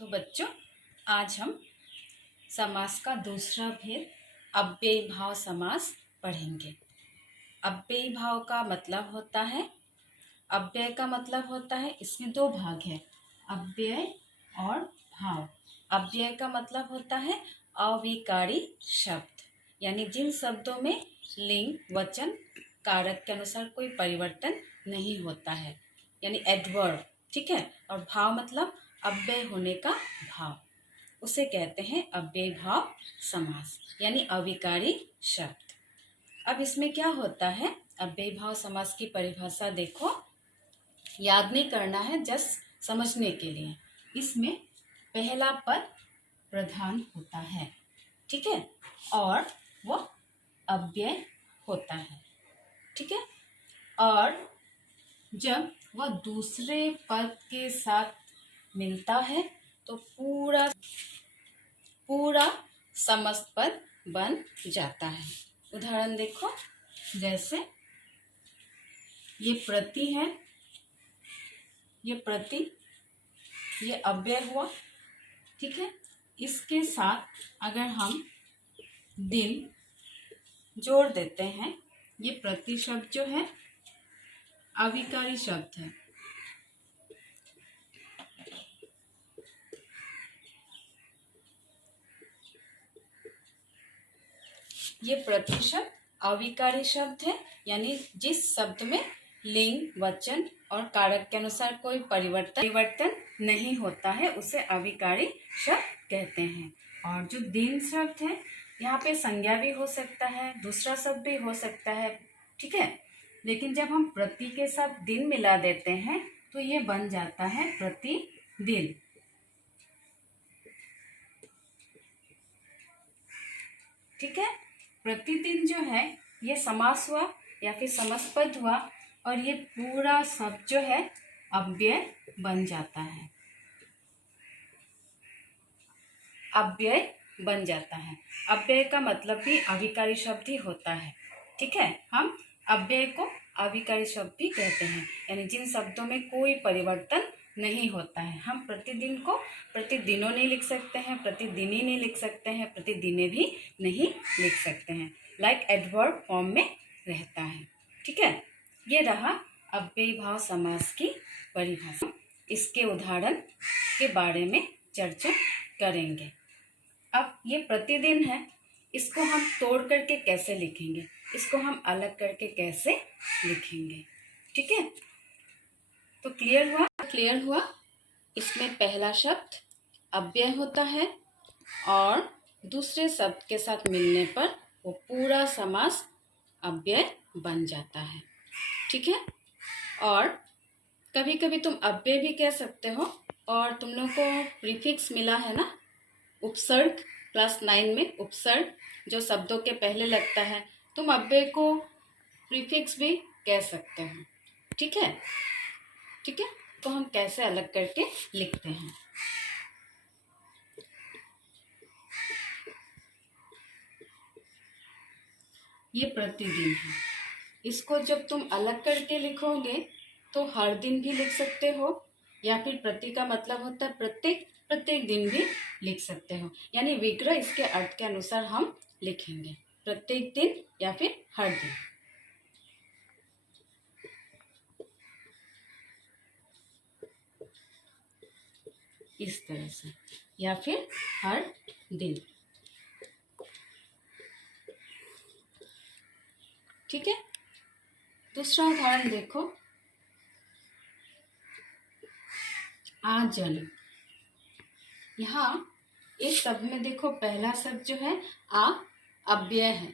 तो बच्चों, आज हम समास का दूसरा भेद अव्ययी भाव समास पढ़ेंगे। अव्ययी भाव का मतलब होता है, अव्यय का मतलब होता है, इसमें दो भाग है, अव्यय और भाव। अव्यय का मतलब होता है अविकारी शब्द, यानी जिन शब्दों में लिंग, वचन, कारक के अनुसार कोई परिवर्तन नहीं होता है, यानी एडवर्ब। ठीक है। और भाव मतलब अव्यय होने का भाव, उसे कहते हैं अव्ययी भाव समास, यानी अविकारी शब्द। अब इसमें क्या होता है, अव्ययी भाव समास की परिभाषा देखो, याद नहीं करना है, जस्ट समझने के लिए। इसमें पहला पद प्रधान होता है, ठीक है, और वो अव्यय होता है, ठीक है। और जब वह दूसरे पद के साथ मिलता है तो पूरा समस्त पद बन जाता है। उदाहरण देखो, जैसे ये प्रति है, ये प्रति, ये अव्यय हुआ, ठीक है। इसके साथ अगर हम दिन जोड़ देते हैं, ये प्रति शब्द जो है अविकारी शब्द है, ये प्रति शब्द अविकारी शब्द है, यानी जिस शब्द में लिंग, वचन और कारक के अनुसार कोई परिवर्तन नहीं होता है, उसे अविकारी शब्द कहते हैं। और जो दिन शब्द है, यहाँ पे संज्ञा भी हो सकता है, दूसरा शब्द भी हो सकता है, ठीक है। लेकिन जब हम प्रति के साथ दिन मिला देते हैं तो ये बन जाता है प्रतिदिन, ठीक है। प्रतिदिन जो है ये समास हुआ या फिर समस्त हुआ, और ये पूरा शब्द जो है अव्यय बन जाता है, अव्यय बन जाता है। अव्यय का मतलब भी अविकारी शब्द ही होता है, ठीक है। हम अव्यय को अविकारी शब्द भी कहते हैं, यानी जिन शब्दों में कोई परिवर्तन नहीं होता है। हम प्रतिदिन को प्रतिदिनों नहीं लिख सकते हैं, प्रतिदिनी नहीं लिख सकते हैं, प्रतिदिने भी नहीं लिख सकते हैं, लाइक एडवर्ब फॉर्म में रहता है, ठीक है। ये रहा अव्ययी भाव समास की परिभाषा। इसके उदाहरण के बारे में चर्चा करेंगे। अब ये प्रतिदिन है, इसको हम तोड़ करके कैसे लिखेंगे, इसको हम अलग करके कैसे लिखेंगे, ठीक है। तो क्लियर हुआ। इसमें पहला शब्द अव्यय होता है और दूसरे शब्द के साथ मिलने पर वो पूरा समास अव्यय बन जाता है, ठीक है। और कभी कभी तुम अव्यय भी कह सकते हो, और तुम लोग को प्रीफिक्स मिला है ना, उपसर्ग, क्लास 9 में उपसर्ग जो शब्दों के पहले लगता है, तुम अव्यय को प्रीफिक्स भी कह सकते हो, ठीक है, ठीक है। तो हम कैसे अलग करके लिखते हैं, ये प्रतिदिन है, इसको जब तुम अलग करके लिखोगे तो हर दिन भी लिख सकते हो, या फिर प्रति का मतलब होता है प्रत्येक दिन भी लिख सकते हो, यानी विग्रह इसके अर्थ के अनुसार हम लिखेंगे, प्रत्येक दिन या फिर हर दिन, इस तरह से, या फिर हर दिन, ठीक है। दूसरा उदाहरण देखो, आजन। यहाँ इस शब्द में देखो, पहला शब्द जो है आ अव्यय है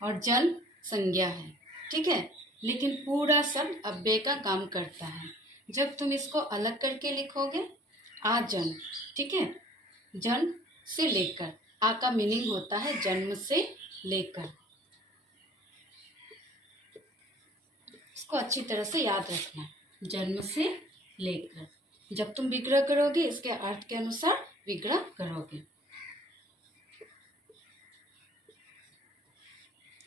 और जन संज्ञा है, ठीक है, लेकिन पूरा शब्द अव्यय का काम करता है। जब तुम इसको अलग करके लिखोगे, आजन, ठीक है, जन्म से लेकर, आ का मीनिंग होता है जन्म से लेकर, इसको अच्छी तरह से याद रखना, जन्म से लेकर। जब तुम विग्रह करोगे, इसके अर्थ के अनुसार विग्रह करोगे,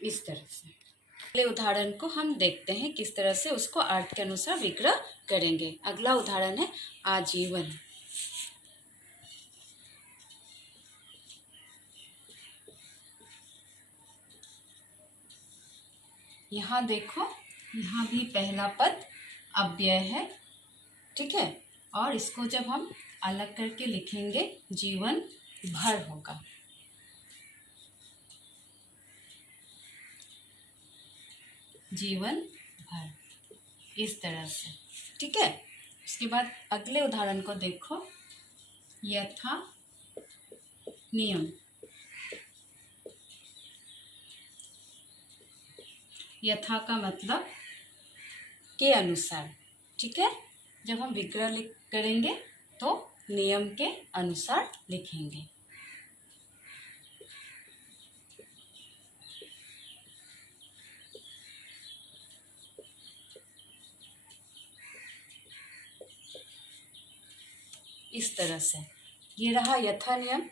इस तरह से। अगले उदाहरण को हम देखते हैं किस तरह से उसको अर्थ के अनुसार विग्रह करेंगे। अगला उदाहरण है आजीवन। यहाँ देखो, यहाँ भी पहला पद अव्यय है, ठीक है। और इसको जब हम अलग करके लिखेंगे जीवन भर होगा। जीवन भर, इस तरह से, ठीक है। उसके बाद अगले उदाहरण को देखो, यथा नियम। यथा का मतलब के अनुसार, ठीक है। जब हम विग्रह करेंगे तो नियम के अनुसार लिखेंगे। इस तरह से ये रहा यथा नियम।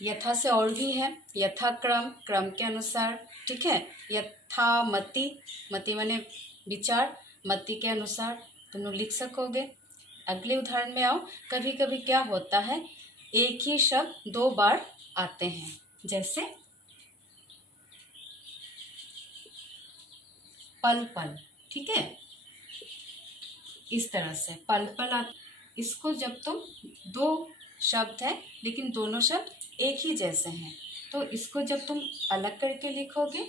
यथा से और भी है, यथाक्रम, क्रम के अनुसार, ठीक है। यथामति, मति माने विचार, मति के अनुसार तुम लोग लिख सकोगे। अगले उदाहरण में आओ। कभी कभी क्या होता है, एक ही शब्द 2 बार आते हैं, जैसे पल पल, ठीक है। इस तरह से पल पल इसको जब तुम 2 शब्द है लेकिन दोनों शब्द एक ही जैसे हैं, तो इसको जब तुम अलग करके लिखोगे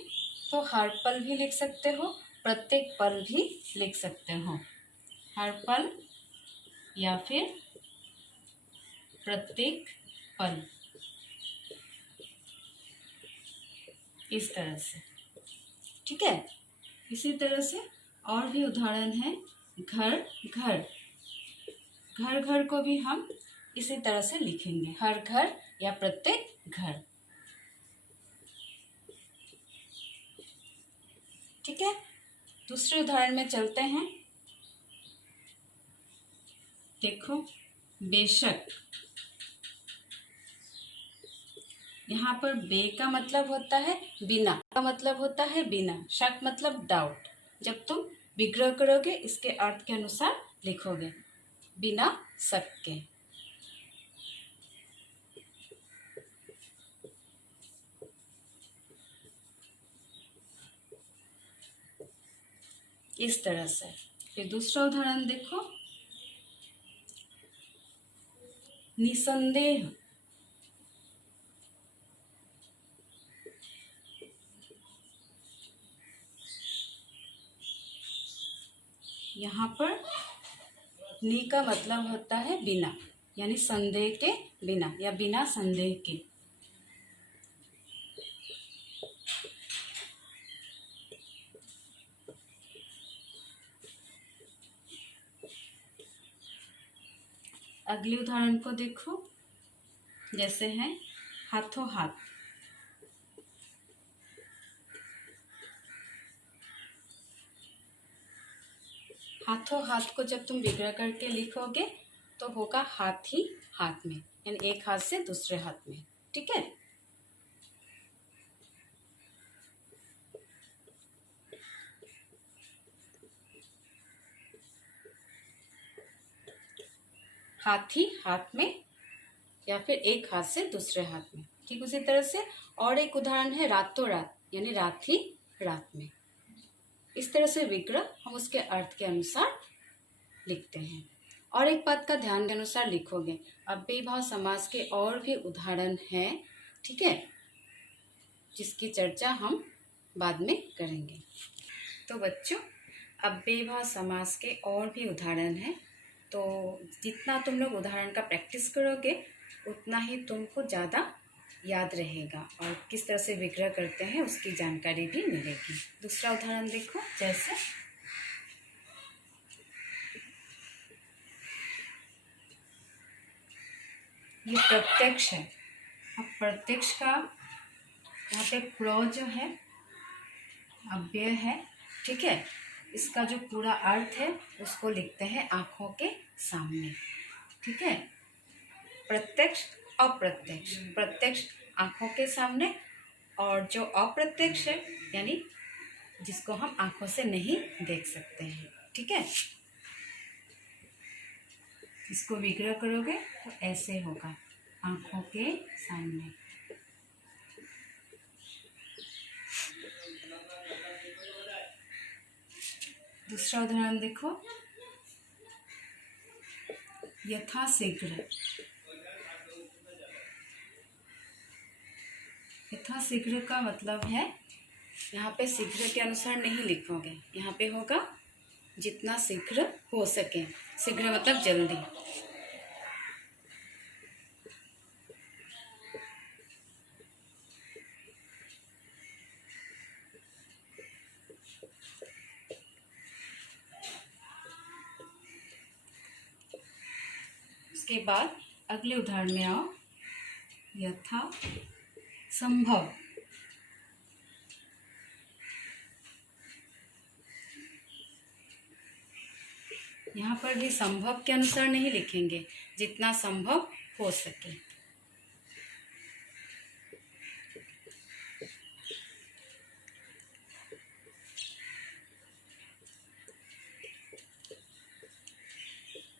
तो हर पल भी लिख सकते हो, प्रत्येक पल भी लिख सकते हो। हर पल या फिर प्रत्येक पल, इस तरह से, ठीक है। इसी तरह से और भी उदाहरण है, घर घर। घर घर को भी हम इसी तरह से लिखेंगे, हर घर या प्रत्येक घर, ठीक है। दूसरे उदाहरण में चलते हैं। देखो, बेशक। यहाँ पर बे का मतलब होता है बिना, का मतलब होता है बिना, शक मतलब डाउट। जब तुम विग्रह करोगे इसके अर्थ के अनुसार लिखोगे, बिना शक के। इस तरह से। फिर दूसरा उदाहरण देखो, निसंदेह। यहाँ पर नि का मतलब होता है बिना, यानी संदेह के बिना या बिना संदेह के। अगले उदाहरण को देखो, जैसे है हाथों हाथ। हाथों हाथ को जब तुम विग्रह करके लिखोगे तो होगा हाथ ही हाथ में, यानी एक हाथ से दूसरे हाथ में, ठीक है। हाथ ही हाथ में या फिर एक हाथ से दूसरे हाथ में, ठीक उसी तरह से। और एक उदाहरण है रातों रात, यानी रात ही रात में। इस तरह से विग्रह हम उसके अर्थ के अनुसार लिखते हैं। और एक बात का ध्यान के अनुसार लिखोगे, अव्ययीभाव समास के और भी उदाहरण हैं, ठीक है, जिसकी चर्चा हम बाद में करेंगे। तो बच्चों, अव्ययीभाव समास के और भी उदाहरण हैं, तो जितना तुम लोग उदाहरण का प्रैक्टिस करोगे उतना ही तुमको ज़्यादा याद रहेगा और किस तरह से विग्रह करते हैं उसकी जानकारी भी मिलेगी। दूसरा उदाहरण देखो, जैसे ये प्रत्यक्ष है। अब प्रत्यक्ष का यहाँ पे प्र जो है अव्यय है, ठीक है। इसका जो पूरा अर्थ है उसको लिखते हैं आँखों के सामने, ठीक है। प्रत्यक्ष अप्रत्यक्ष, प्रत्यक्ष आँखों के सामने और जो अप्रत्यक्ष है यानी जिसको हम आँखों से नहीं देख सकते हैं, ठीक है। इसको विग्रह करोगे तो ऐसे होगा, आँखों के सामने। दूसरा उदाहरण देखो, यथाशीघ्र। यथाशीघ्र का मतलब है, यहाँ पे शीघ्र के अनुसार नहीं लिखोगे, यहाँ पे होगा जितना शीघ्र हो सके। शीघ्र मतलब जल्दी। उसके बाद अगले उदाहरण में आओ, यथा संभव। यहाँ पर भी संभव के अनुसार नहीं लिखेंगे, जितना संभव हो सके।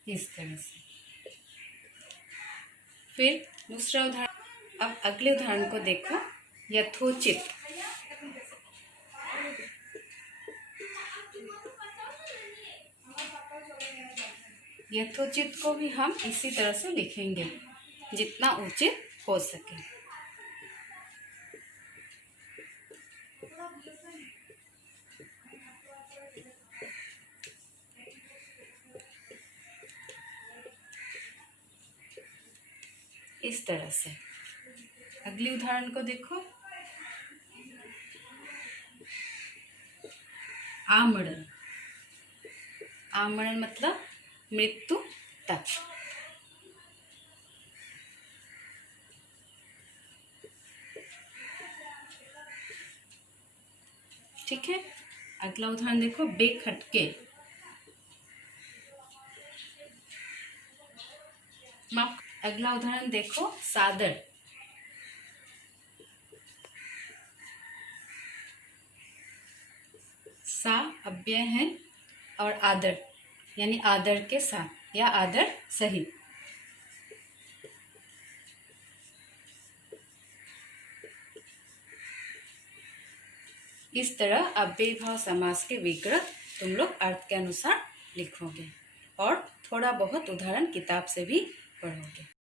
इस तरह से। फिर दूसरा उदाहरण, अब अगले उदाहरण को देखो, यथोचित। यथोचित को भी हम इसी तरह से लिखेंगे, जितना उचित हो सके। इस तरह से। अगली उदाहरण को देखो, आमरण। आमरण मतलब मृत्यु तक। ठीक है। अगला उदाहरण देखो, बेखटके। अगला उदाहरण देखो, सादर। सा अव्यय है और आदर यानी आदर के साथ या आदर सहित। इस तरह अव्ययीभाव समास के विग्रह तुम लोग अर्थ के अनुसार लिखोगे और थोड़ा बहुत उदाहरण किताब से भी पढ़ोगे।